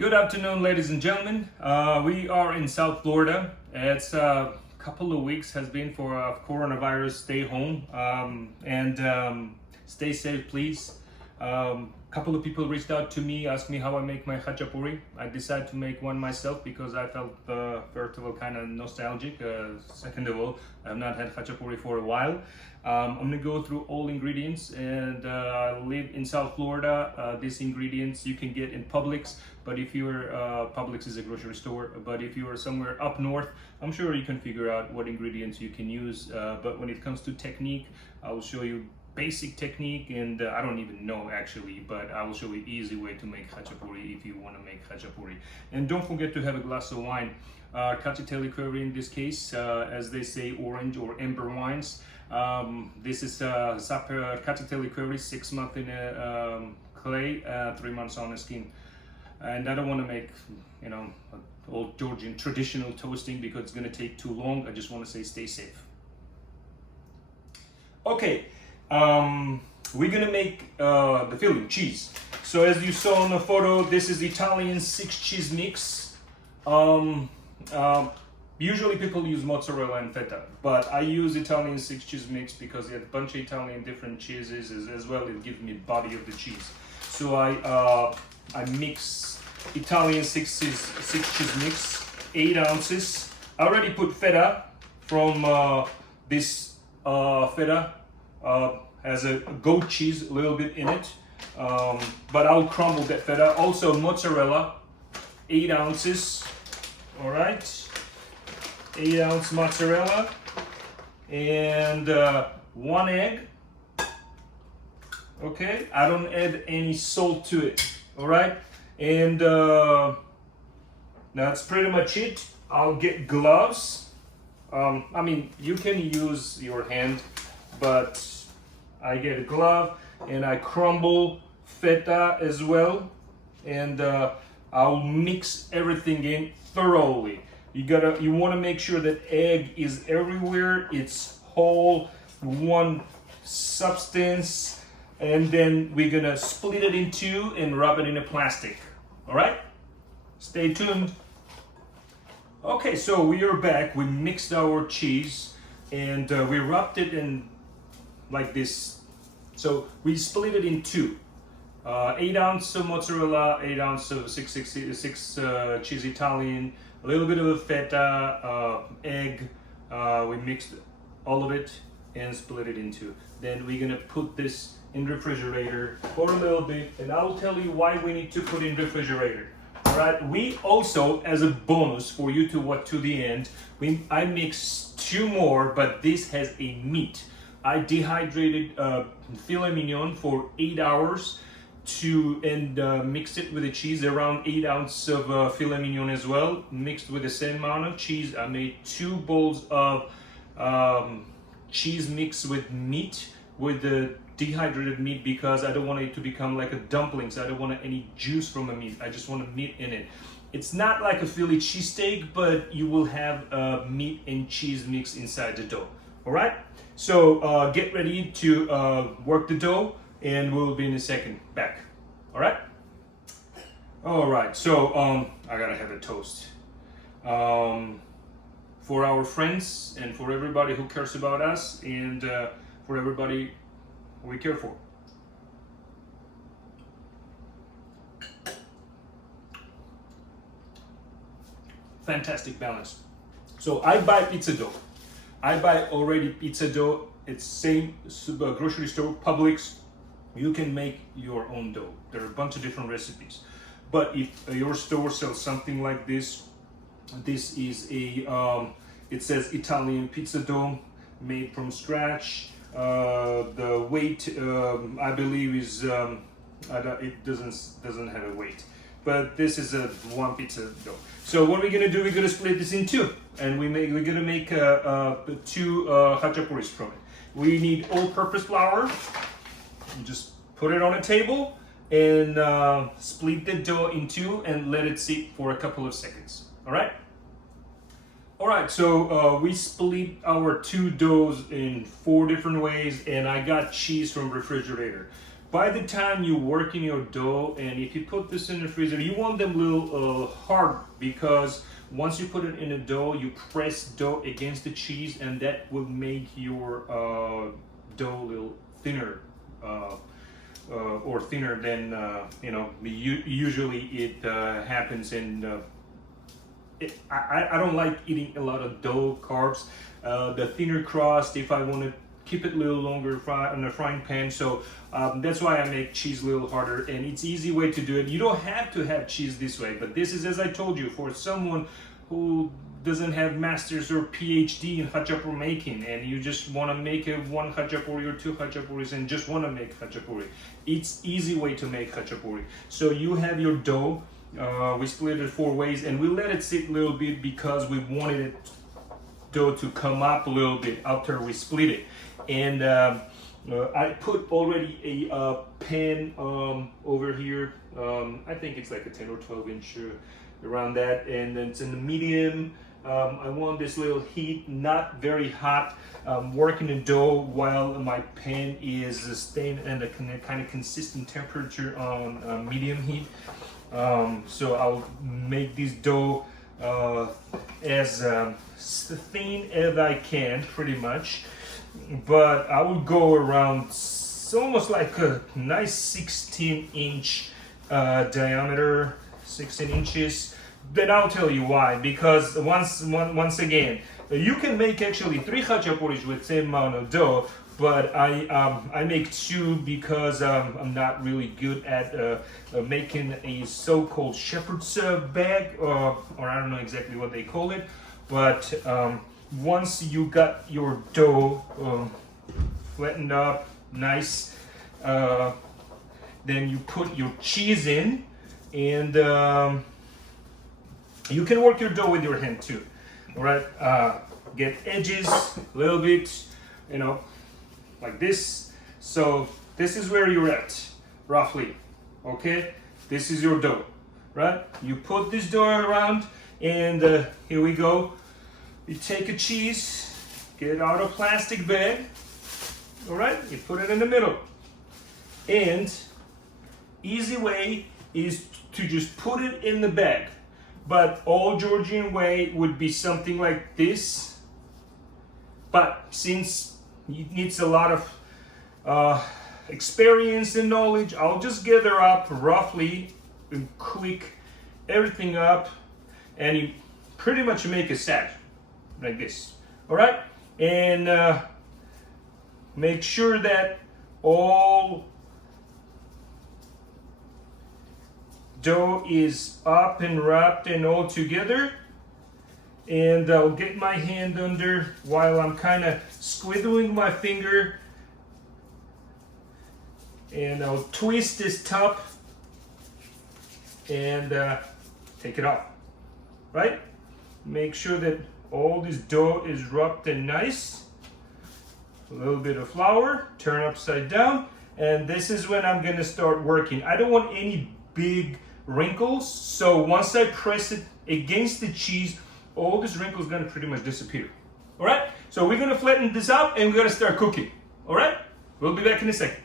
Good afternoon, ladies and gentlemen. We are in South Florida. It's a couple of weeks has been for coronavirus. Stay home and stay safe, please. Couple of people reached out to me, asked me how I make my khachapuri. I decided to make one myself because I felt, first of all, kind of nostalgic. Second of all, I've not had khachapuri for a while. I'm gonna go through all ingredients, and I live in South Florida. These ingredients you can get in Publix, but if you're Publix is a grocery store. But if you are somewhere up north, I'm sure you can figure out what ingredients you can use. But when it comes to technique, I will show you basic technique, and I don't even know actually, but I will show you easy way to make khachapuri if you want to make khachapuri. And don't forget to have a glass of wine. Khachiteli curry in this case, as they say, orange or amber wines. This is Khachiteli curry, 6 months in a clay, 3 months on the skin. And I don't want to make, old Georgian traditional toasting because it's going to take too long. I just want to say stay safe. Okay. We're gonna make the filling, cheese. So as you saw in the photo, this is Italian 6 cheese mix. Usually people use mozzarella and feta, but I use Italian 6 cheese mix because you have a bunch of Italian different cheeses as well. It gives me the body of the cheese. So I mix Italian 6 cheese mix, 8 ounces. I already put feta from this feta. Has a goat cheese a little bit in it, but I'll crumble that feta. Also mozzarella, 8 ounces. All right, 8-ounce mozzarella, and 1 egg. Okay, I don't add any salt to it. All right, and that's pretty much it. I'll get gloves. I mean, you can use your hand, but I get a glove and I crumble feta as well, and I'll mix everything in thoroughly. You want to make sure that egg is everywhere, it's whole, one substance, and then we're gonna split it in two and rub it in a plastic. All right, stay tuned. Okay, so we are back. We mixed our cheese and we rubbed it in like this. So we split it in two. 8 ounce of mozzarella, 8 ounce of 6 cheese Italian, a little bit of a feta, egg. We mixed all of it and split it in two. Then we're gonna put this in refrigerator for a little bit, and I'll tell you why we need to put in refrigerator. All right. We also, as a bonus for you to watch to the end, I mixed 2 more, but this has a meat. I dehydrated filet mignon for 8 hours and mixed it with the cheese, around 8 ounces of filet mignon as well, mixed with the same amount of cheese. I made 2 bowls of cheese mixed with meat, with the dehydrated meat, because I don't want it to become like a dumpling. So I don't want any juice from a meat. I just want meat in it. It's not like a Philly cheesesteak, but you will have meat and cheese mix inside the dough. All right. So get ready to work the dough, and we'll be in a second back. All right. All right. So I gotta have a toast for our friends and for everybody who cares about us, and for everybody we care for. Fantastic balance. So I buy pizza dough. I buy already pizza dough. It's same grocery store, Publix. You can make your own dough. There are a bunch of different recipes. But if your store sells something like this is a, it says Italian pizza dough made from scratch. The weight, I believe, is it doesn't have a weight, but this is a 1 pizza dough. So what we're gonna do, we're gonna split this in 2, and we're gonna make 2 khachapuris from it. We need all-purpose flour. Just put it on a table and split the dough in 2 and let it sit for a couple of seconds. All right. All right, so we split our 2 doughs in 4 different ways, and I got cheese from refrigerator. by the time you work in your dough, and if you put this in the freezer, you want them a little hard, because once you put it in the dough, you press dough against the cheese, and that will make your dough a little thinner, or thinner than usually it happens. And I don't like eating a lot of dough carbs. The thinner crust, if I want to keep it a little longer in the frying pan, so that's why I make cheese a little harder, and it's easy way to do it. You don't have to have cheese this way, but this is, as I told you, for someone who doesn't have masters or PhD in khachapuri making, and you just want to make one khachapuri or two khachapuris and just want to make khachapuri. It's easy way to make khachapuri. So you have your dough. We split it 4 ways, and we let it sit a little bit because we wanted it dough to come up a little bit after we split it. And I put already a pan over here. I think it's like a 10 or 12 inch around that, and then it's in the medium. I want this little heat, not very hot. Working the dough while my pan is staying at a kind of consistent temperature on medium heat. So I'll make this dough as thin as I can, pretty much. But I will go around almost like a nice 16-inch diameter, 16 inches. Then I'll tell you why. Because once again, you can make actually 3 khachapuris with same amount of dough, but I make 2 because I'm not really good at making a so-called shepherd's bag, or I don't know exactly what they call it. But once you got your dough flattened up, nice, then you put your cheese in, and you can work your dough with your hand too. All right, get edges a little bit, like this. So this is where you're at, roughly. Okay, this is your dough, right? You put this dough around, and here we go. You take a cheese, get it out of a plastic bag. All right, you put it in the middle, and easy way is to just put it in the bag. But old Georgian way would be something like this. But since it needs a lot of experience and knowledge, I'll just gather up roughly and click everything up, and you pretty much make a set like this. All right, and make sure that all dough is up and wrapped and all together. And I'll get my hand under while I'm kind of squiggling my finger, and I'll twist this top and take it off. Right? Make sure that all this dough is wrapped and nice. A little bit of flour, turn upside down, and this is when I'm gonna start working. I don't want any big wrinkles, so once I press it against the cheese, all these wrinkles gonna pretty much disappear. All right, so we're gonna flatten this out and we're gonna start cooking. All right, we'll be back in a second.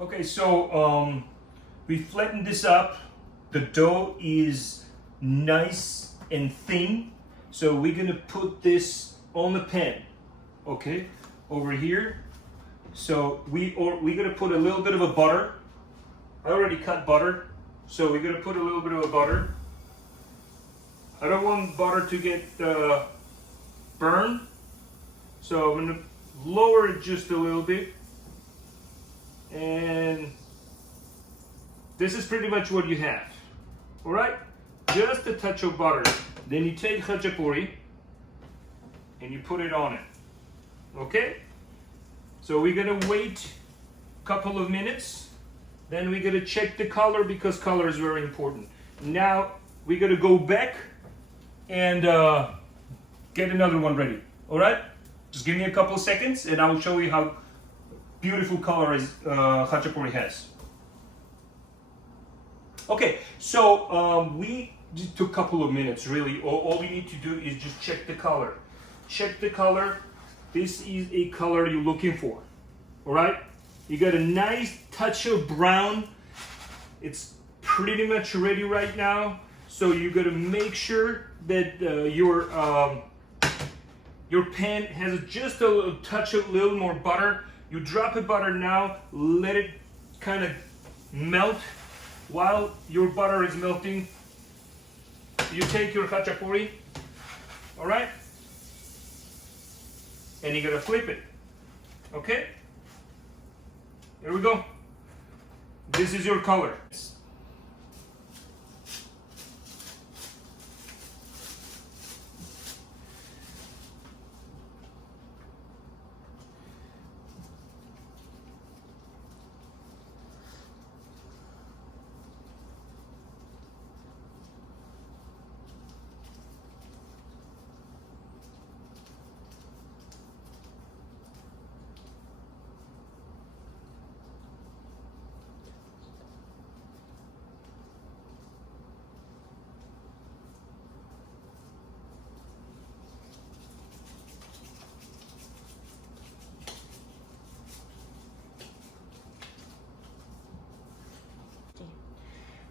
Okay, so we flattened this up. The dough is nice and thin, so we're gonna put this on the pan. Okay, over here. So we're gonna put a little bit of a butter. I already cut butter, so we're gonna put a little bit of a butter. I don't want butter to get burned, so I'm gonna lower it just a little bit. And this is pretty much what you have. All right, just a touch of butter. Then you take khachapuri and you put it on it. Okay, so we're gonna wait a couple of minutes. Then we're gonna check the color, because color is very important. Now we're gonna go back and get another one ready. All right, just give me a couple of seconds and I will show you how beautiful color is khachapuri has. Okay, so we just took a couple of minutes, really. All you need to do is just check the color. Check the color. This is a color you're looking for. All right, You got a nice touch of brown. It's pretty much ready right now. So you got to make sure that your pan has just a little touch of little more butter. You drop the butter now, let it kind of melt. While your butter is melting, you take your khachapuri, all right? And you're gonna flip it, okay? Here we go. This is your color.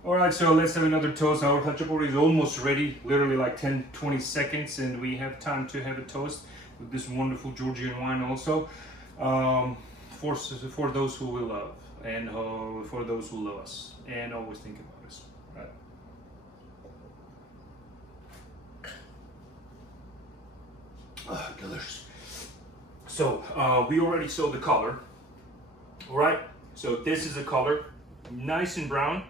All right, so let's have another toast. Our khachapuri is almost ready, literally like 10-20 seconds, and we have time to have a toast with this wonderful Georgian wine also, for those who we love, and for those who love us and always think about us, right? Delicious. So we already saw the color, all right? So this is the color, nice and brown.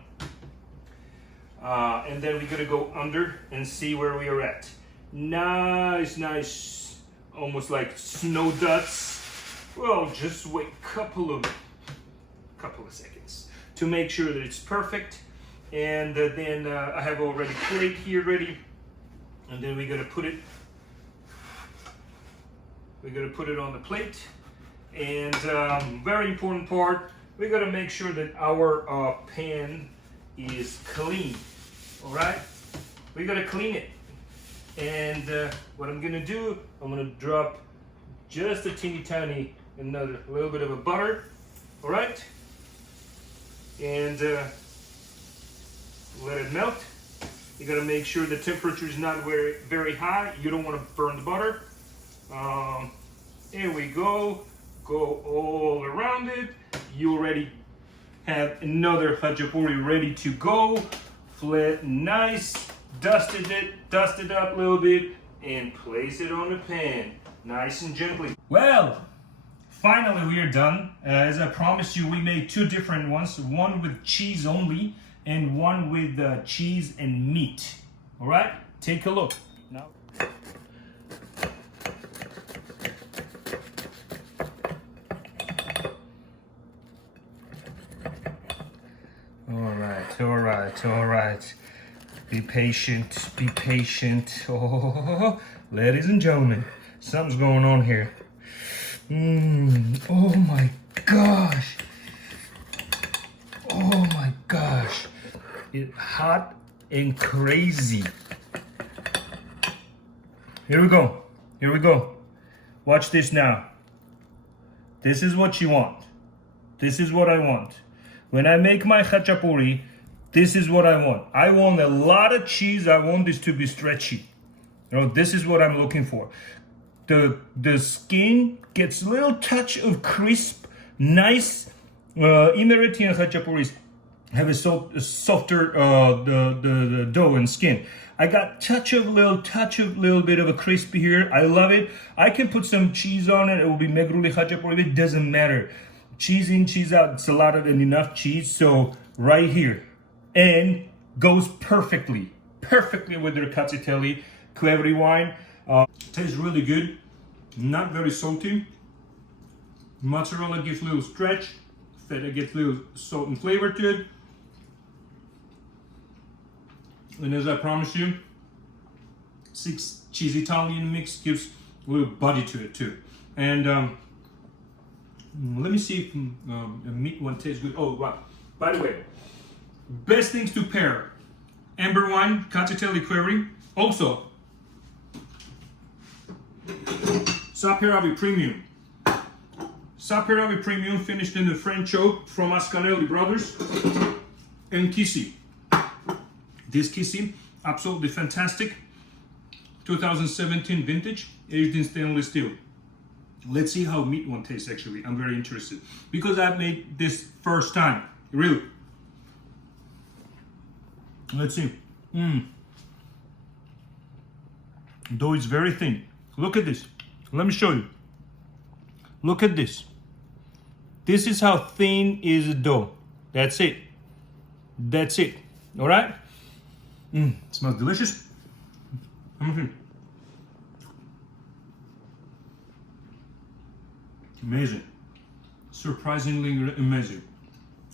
And then we're gonna go under and see where we are at. Nice, almost like snow dust. Well, just wait a couple of seconds to make sure that it's perfect. And then I have already plate here ready. And then we're gonna put it on the plate. And very important part, we gotta make sure that our pan is clean. All right, we gotta clean it. And what I'm gonna do, I'm gonna drop just a teeny tiny, another little bit of a butter. All right, and let it melt. You gotta make sure the temperature is not very high. You don't want to burn the butter. Here we go. Go all around it. You already have another khachapuri ready to go. Flat, nice. Dust it up a little bit, and place it on the pan, nice and gently. Well, finally we are done. As I promised you, we made two different ones. One with cheese only, and one with cheese and meat. All right, take a look. Now. All right. Be patient. Oh, ladies and gentlemen, something's going on here. Oh my gosh. It's hot and crazy. Here we go. Watch this now. This is what you want. This is what I want. When I make my khachapuri, this is what I want. I want a lot of cheese. I want this to be stretchy. You know, this is what I'm looking for. The skin gets a little touch of crisp, nice. Emirati khachapuris have a softer the dough and skin. I got little bit of a crisp here. I love it. I can put some cheese on it. It will be megruli khachapuri. It doesn't matter. Cheese in, cheese out. It's a lot of enough cheese. So right here. And goes perfectly with their Cazzelli Qvevri wine. Tastes really good, not very salty. Mozzarella gives a little stretch, feta gets a little salt and flavor to it. And as I promised you, 6 cheese Italian mix gives a little body to it too. And let me see if the meat one tastes good. Oh wow! By the way. Best things to pair: amber wine, Cazzelli Qvevri. Also, Saperavi Premium. Saperavi Premium finished in the French oak from Ascanelli Brothers. And Kissy. This Kissy, absolutely fantastic. 2017 vintage, aged in stainless steel. Let's see how meat one tastes actually. I'm very interested. Because I've made this first time. Really. Let's see. Dough is very thin. Look at this. Let me show you. Look at this. This is how thin is the dough. That's it. That's it. All right? Smells delicious. Amazing. Surprisingly amazing.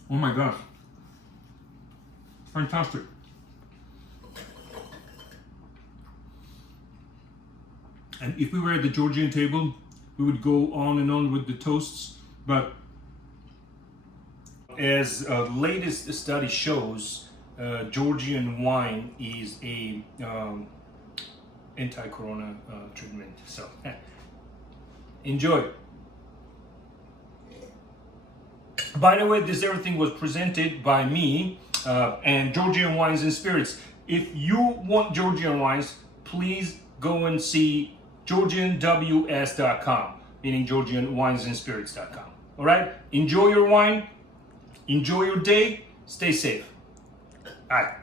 Oh my gosh. Fantastic. And if we were at the Georgian table, we would go on and on with the toasts, but as latest study shows, Georgian wine is a anti-corona treatment. So enjoy. By the way, this everything was presented by me and Georgian Wines and Spirits. If you want Georgian wines, please go and see GeorgianWS.com, meaning GeorgianWinesandSpirits.com. All right? Enjoy your wine. Enjoy your day. Stay safe. All right.